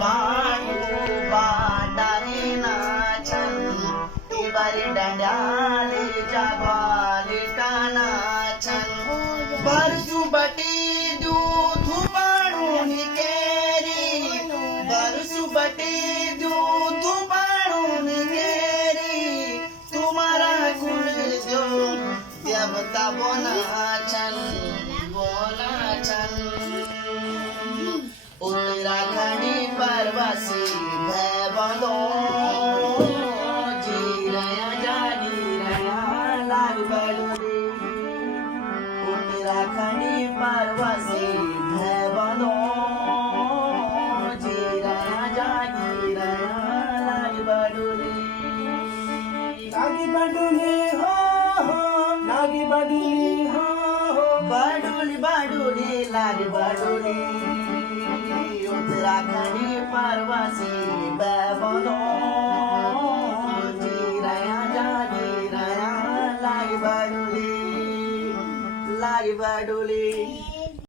बाळू बांडारे नाचन बारी डंडाले जागवाले का नाचन बरसू बटी दूध पाणून केरी बरसू बटी दूध पाणून केरी तुम्हारा कुल जो देवता बोनाचन उत्तराखंडी परवासी भय बंदो जी रया जागी रया लाग बड़े उत्तराखंडी परवासी भय बंदो जी रया जागी रया लाग बड़े लागी बडुली हो लागी बडुली हो बडुली बडुली लाग बडुली उत्तराखंडी परवासी बंदो जी रया जागी रया लाग बडुली